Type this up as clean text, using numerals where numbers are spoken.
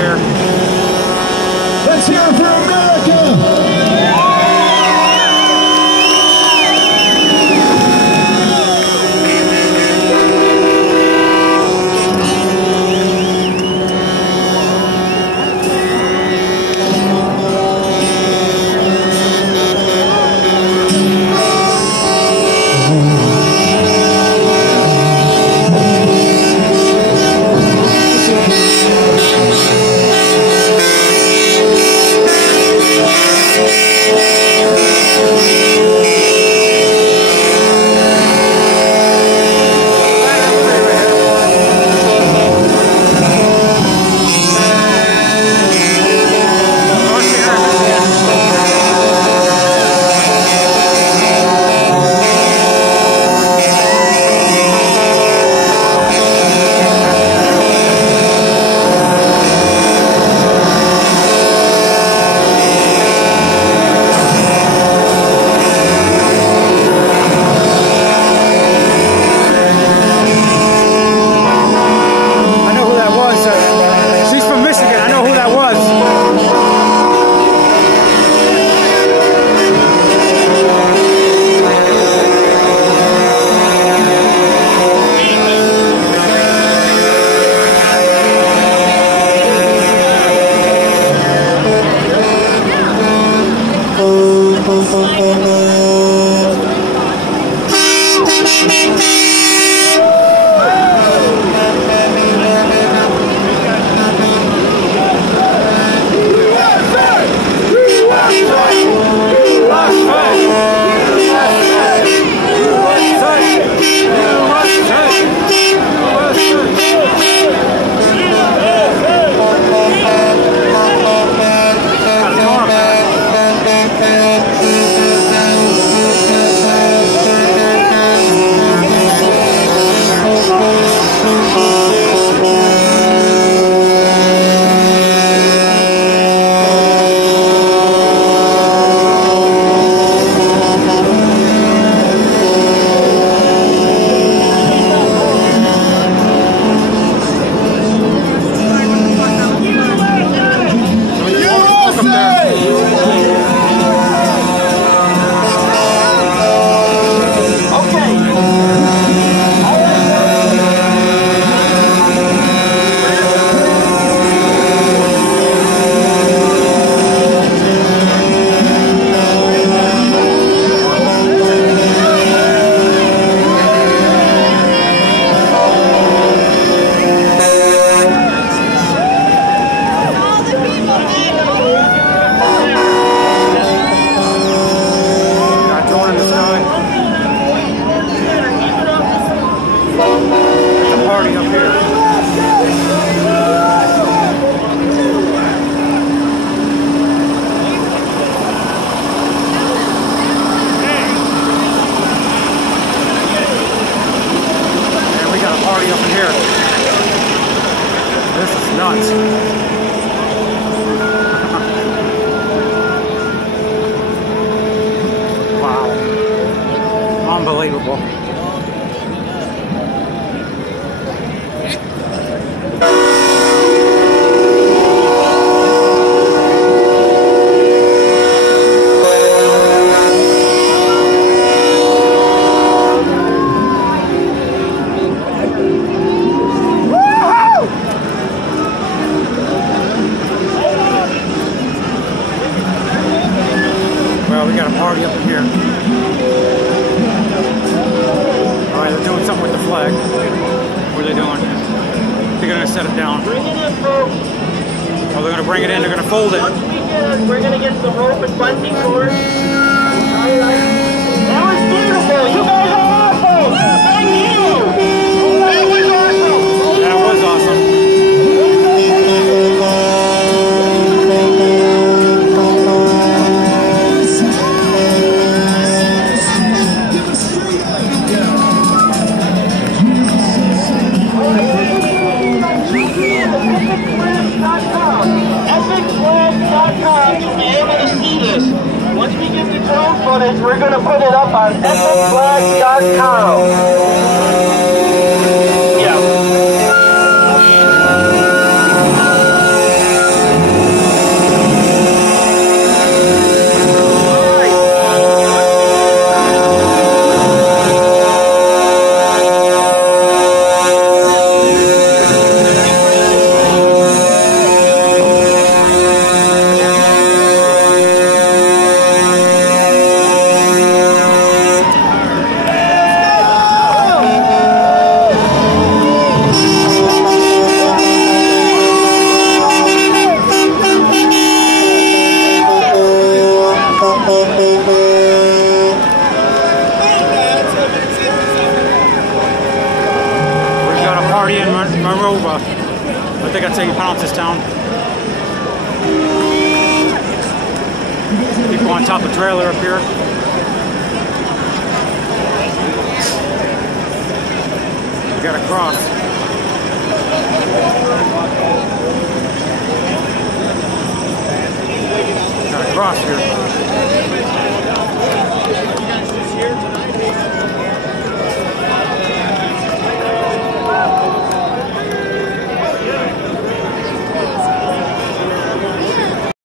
here. Let's hear it for America! Unbelievable. Well, we got a party up in here. Alright, they're doing something with the flag. What are they doing? They're going to set it down. Bring it in, folks. Oh, they're going to bring it in. They're going to fold it. Once we get, we're going to get some rope and funding for it. That was beautiful. You guys are awesome. Thank you. That was awesome. That was awesome. Once we get the drone footage, we're going to put it up on epicflag.com. Yeah. Go on top of trailer up here. We got to cross. Got to cross here.